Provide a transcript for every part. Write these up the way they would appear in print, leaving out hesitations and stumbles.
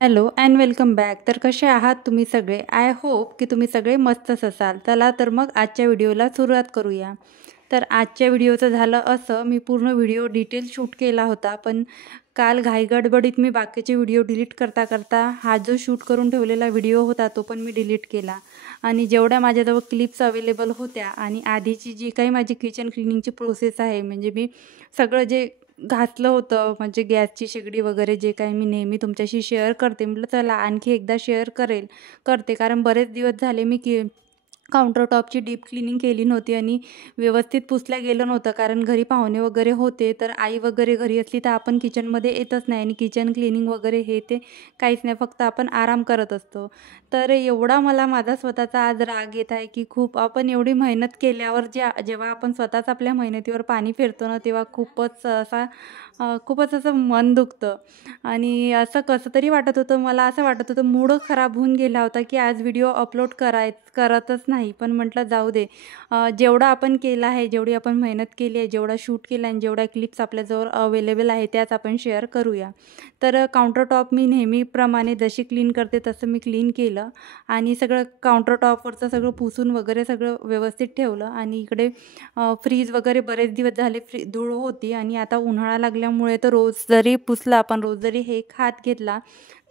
Hello and welcome back. तर कसे आहात तुम्ही सगळे? आय होप की तुम्ही सगळे मस्तच असाल. चला तर मग आजच्या व्हिडिओला सुरुवात करूया. तर आजच्या व्हिडिओचं झालं असं, मी पूर्ण व्हिडिओ डिटेल शूट केला होता, पण काल घाईगडबडीत मी बाकीचे व्हिडिओ डिलीट करता करता हा जो शूट करून ठेवलेला व्हिडिओ होता तो पण मी डिलीट केला. आणि जेवढ्या माझ्याजवळ क्लिप्स अवेलेबल होत्या आणि आधीची जी काही माझी किचन क्लिनिंगची प्रोसेस आहे, म्हणजे मी सगळं जे घातलं होतं, म्हणजे गॅसची शेगडी वगैरे जे काही मी नेहमी तुमच्याशी शेअर करते, म्हटलं चला आणखी एकदा शेअर करते, कारण बरेच दिवस झाले मी काउंटर टॉपची डीप क्लिनिंग केली नव्हती आणि व्यवस्थित पुसल्या गेलं नव्हतं, कारण घरी पाहुणे वगैरे होते. तर आई वगैरे घरी असली तर आपण किचनमध्ये येतच नाही आणि किचन क्लिनिंग वगैरे हे ते काहीच नाही, फक्त आपण आराम करत असतो. तर एवढा मला माझा स्वतःचा आज राग येत आहे की खूप आपण एवढी मेहनत केल्यावर जेव्हा आपण स्वतःच आपल्या मेहनतीवर पाणी फिरतो ना, तेव्हा खूपच असं मन दुखतं. आणि असं कसं तरी वाटत होतं, मला असं वाटत होतं मूड खराब होऊन गेला होता की आज व्हिडिओ अपलोड करतच नाही. पण म्हटलं जाऊ दे, जेवढं आपण केलं आहे, जेवढी आपण मेहनत केली आहे, जेवढा शूट केला आणि जेवढ्या क्लिप्स आपल्याजवळ अवेलेबल आहे त्याच आपण शेअर करूया. तर काउंटर टॉप मी नेहमीप्रमाणे जशी क्लीन करते तसं मी क्लीन केलं आणि सगळं काउंटर टॉपवरचं सगळं पुसून वगैरे सगळं व्यवस्थित ठेवलं. आणि इकडे फ्रीज वगैरे बरेच दिवस झाले धूळ होती आणि आता उन्हाळा लागल्यामुळे तर रोज जरी पुसला आपण, रोज जरी हे हात घेतला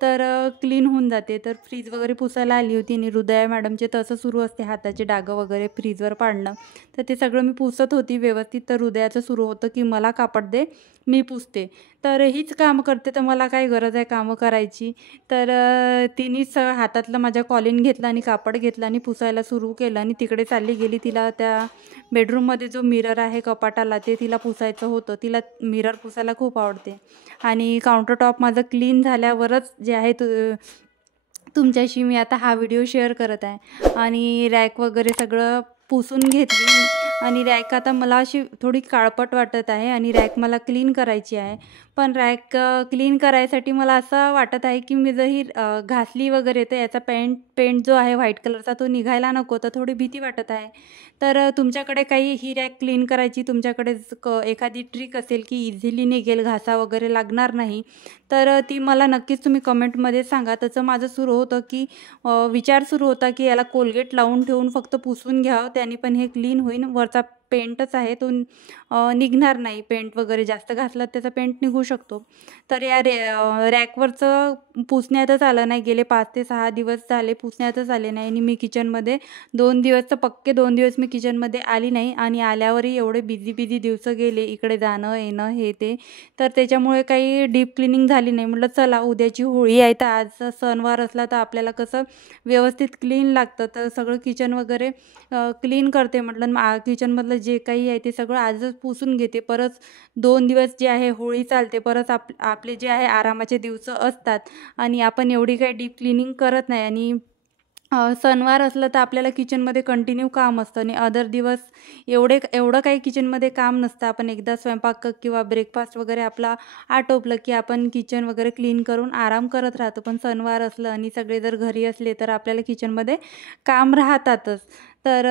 तर क्लीन होऊन जाते. तर फ्रीज वगैरे पुसायला आली होती आणि हृदया मॅडमचे तसं सुरू असते हाताचे डागं वगैरे फ्रीजवर पाडणं. तर ते सगळं मी पुसत होती व्यवस्थित. तर हृदयाचं सुरू होतं की मला कापड दे, मी पुसते. तर हीच कामं करते तर मला काय गरज आहे कामं करायची. तर तिनेच हातातलं माझ्या कॉलिन घेतला आणि कापड घेतलं आणि पुसायला सुरू केलं आणि तिकडे चालली गेली. तिला त्या बेडरूममध्ये जो मिरर आहे कपाटाला, ते तिला पुसायचं होतं. तिला मिरर पुसायला खूप आवडते. आणि काउंटर टॉप माझं क्लीन झाल्यावरच जे आहे तुमच्याशी मी आता हा व्हिडिओ शेअर करत आहे. आणि रॅक वगैरे सगळं पुसून घेतली आणि रॅक आता मला अशी थोडी काळपट वाटत आहे आणि रॅक मला क्लीन करायची आहे. पण रॅक क्लीन करायसाठी मला असं वाटत आहे की मी जर ही घासली वगैरे तर याचा पेंट जो आहे व्हाईट कलरचा तो निघायला नको, तर थोडी भीती वाटत आहे. तर तुमच्याकडे काही ही रॅक क्लीन करायची तुमच्याकडे एखादी ट्रिक असेल की इझिली निघेल, घासा वगैरे लागणार नाही, तर ती मला नक्कीच तुम्ही कमेंटमध्ये सांगा. त्याचं माझं सुरू होतं की विचार सुरू होता की याला कोलगेट लावून ठेवून फक्त पुसून घ्यावं, त्याने पण हे क्लीन होईल. वरचा पेंटच आहे तो निघणार नाही, पेंट वगैरे जास्त घासला त्याचा पेंट निघू शकतो. तर या रॅकवरचं पुसण्यातच आलं नाही. गेले 5 ते 6 दिवस झाले पुसण्यातच आले नाही आणि मी किचनमध्ये 2 दिवस तर पक्के 2 दिवस मी किचनमध्ये आली नाही. आणि आल्यावरही एवढे बिझी दिवस गेले, इकडे जाणं येणं हे ते, तर त्याच्यामुळे काही डीप क्लिनिंग झाली नाही. म्हटलं चला उद्याची होळी आहे, तर आज सणवार असला तर आपल्याला कसं व्यवस्थित क्लीन लागतं, तर सगळं किचन वगैरे क्लीन करते. म्हटलं किचनमधलं जे काही आहे ते सगळं आजच पुसून घेते. परत 2 दिवस जे आहे होळी चालते, परत आपले जे आहे आरामाचे दिवस असतात आणि आपण एवढी काही डीप क्लिनिंग करत नाही. आणि सणवार असलं तर आपल्याला किचनमध्ये कंटिन्यू काम असतं आणि अदर दिवस एवढं काही किचनमध्ये काम नसतं. आपण एकदा स्वयंपाक किंवा ब्रेकफास्ट वगैरे आपला आटोपलं की आपण किचन वगैरे क्लीन करून आराम करत राहतो. पण सणवार असलं आणि सगळे जर घरी असले तर आपल्याला किचनमध्ये काम राहतातच. तर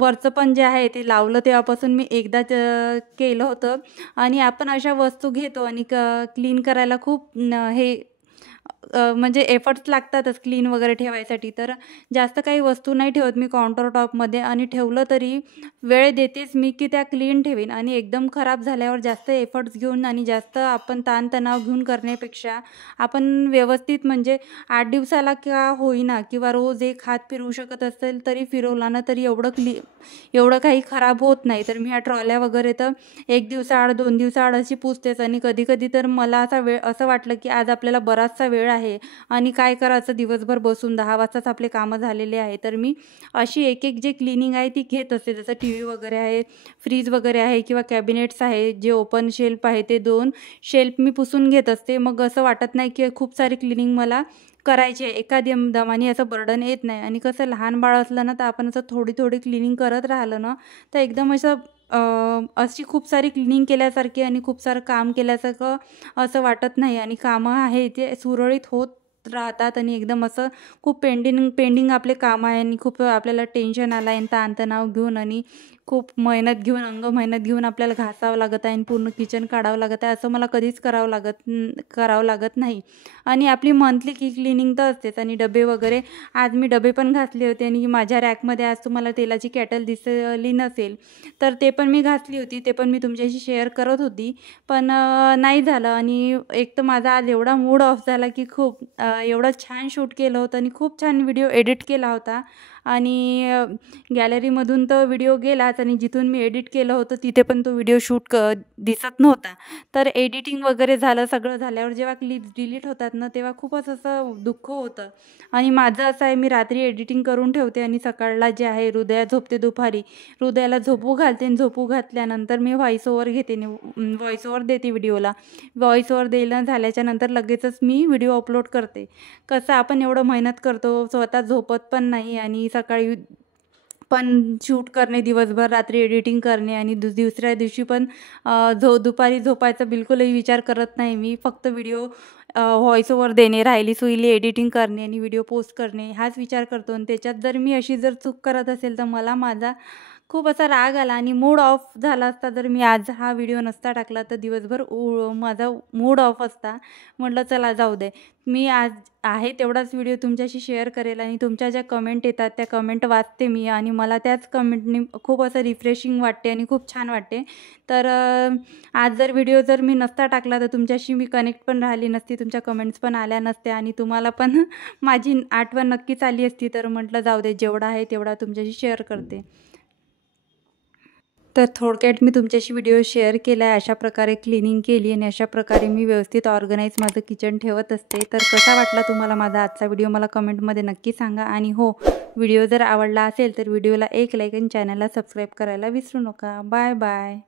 वरचं पण जे आहे ते लावलं तेव्हापासून मी एकदाच केलं होतं. आणि आपण अशा वस्तू घेतो आणि क्लीन करायला खूप म्हणजे एफर्ट्स लागतातच क्लीन वगैरे ठेवायसाठी. तर जास्त काही वस्तू नाही ठेवत मी काउंटर टॉपमध्ये, आणि ठेवलं तरी वेळ देतेच मी की त्या क्लीन ठेवीन. आणि एकदम खराब झाल्यावर जास्त एफर्ट्स घेऊन आणि जास्त आपण ताणतणाव घेऊन करण्यापेक्षा आपण व्यवस्थित, म्हणजे 8 दिवसाला का होईना किंवा रोज एक हात फिरवू शकत असेल तरी फिरवला ना, तरी एवढं काही खराब होत नाही. तर मी ह्या ट्रॉल्या वगैरे तर 1 दिवसाआड 2 दिवसाआड अशी पुसतेच. आणि कधी तर मला असं वाटलं की आज आपल्याला बराचसा वेळ आहे आणि काय करायचं दिवसभर बसून, 10 वाजताच आपले कामं झालेले आहे, तर मी अशी एक जे क्लिनिंग आहे ती घेत असते. जसं टी व्ही वगैरे आहे, फ्रीज वगैरे आहे किंवा कॅबिनेट्स आहे, जे ओपन शेल्फ आहे ते 2 शेल्फ मी पुसून घेत असते. मग असं वाटत नाही की खूप सारी क्लिनिंग मला करायची आहे, एका दमाने असं बर्डन येत नाही. आणि कसं लहान बाळ असलं ना, तर आपण असं थोडी क्लिनिंग करत राहिलं ना, तर एकदम अशी खूप सारी क्लिनिंग केल्यासारखी आणि खूप सारं काम केल्यासारखं असं वाटत नाही आणि कामं आहे ते सुरळीत राहतात आणि एकदम असं खूप पेंडिंग आपले काम आहे आणि खूप आपल्याला टेन्शन आलं आहे, ताणतणाव घेऊन आणि खूप मेहनत घेऊन, मेहनत घेऊन आपल्याला घासावं लागत आहे आणि पूर्ण किचन काढावं लागत आहे. असं मला कधीच करावं लागत नाही. आणि आपली मंथली क्लिनिंग तर असतेच. आणि डबे वगैरे, आज मी डबे पण घासले होते आणि माझ्या रॅकमध्ये आज तुम्हाला तेलाची कॅटल दिसली नसेल, तर ते पण मी घासली होती. ते पण मी तुमच्याशी शेअर करत होती, पण नाही झालं. आणि एक तर माझा आज एवढा मूड ऑफ झाला की खूप एवढं छान शूट केलं होतं आणि खूप छान व्हिडिओ एडिट केला होता. आणि गॅलरीमधून तर व्हिडिओ गेलाच आणि जिथून मी एडिट केलं होतं तिथे पण तो व्हिडिओ दिसत नव्हता. तर एडिटिंग वगैरे झालं, सगळं झाल्यावर जेव्हा क्लिप्स डिलीट होतात ना, तेव्हा खूपच असं दुःख होतं. आणि माझं असं आहे, मी रात्री एडिटिंग करून ठेवते आणि सकाळला जे आहे, हृदया झोपते दुपारी, हृदयाला झोपू घालते आणि झोपू घातल्यानंतर मी व्हॉइस ओव्हर घेते, व्हॉइस ओव्हर देते व्हिडिओला. व्हॉइस ओव्हर देणं झाल्याच्यानंतर लगेचच मी व्हिडिओ अपलोड करते. कसं आपण एवढं मेहनत करतो, स्वतः झोपत पण नाही आणि सकाळी पण शूट करणे दिवसभर, रात्री एडिटिंग करणे आणि दुसऱ्या दिवशी पण दुपारी झोपायचा बिलकुलही विचार करत नाही मी. फक्त व्हिडिओ व्हॉइस ओव्हर देणे, राहिली सुईली एडिटिंग करणे आणि व्हिडिओ पोस्ट करणे हाच विचार करतो. आणि त्याच्यात जर मी अशी चूक करत असेल तर मला माझा खूप असा राग आला आणि मूड ऑफ झाला असता. जर मी आज हा व्हिडिओ नसता टाकला तर दिवसभर माझा मूड ऑफ असता. म्हटलं चला जाऊ दे, मी आज आहे तेवढाच व्हिडिओ तुमच्याशी शेअर करेल. आणि तुमच्या ज्या कमेंट येतात त्या कमेंट वाचते मी आणि मला त्याच कमेंटनी खूप असं रिफ्रेशिंग वाटते आणि खूप छान वाटते. तर आज जर मी नसता टाकला तर तुमच्याशी मी कनेक्ट पण राहिली नसती, तुमच्या कमेंट्स पण आल्या नसत्या आणि तुम्हाला पण माझी आठवण नक्कीच आली असती. तर म्हटलं जाऊ दे, जेवढा आहे तेवढा तुमच्याशी शेअर करते. तर थोडक्यात मी तुमच्याशी व्हिडिओ शेअर केला आहे. अशा प्रकारे क्लिनिंग केली आणि अशा प्रकारे मी व्यवस्थित ऑर्गनाईज माझं किचन ठेवत असते. तर कसा वाटला तुम्हाला माझा आजचा व्हिडिओ मला कमेंटमध्ये नक्की सांगा. आणि हो, व्हिडिओ जर आवडला असेल तर व्हिडिओला एक लाईक आणि चॅनलला सबस्क्राईब करायला विसरू नका. Bye bye.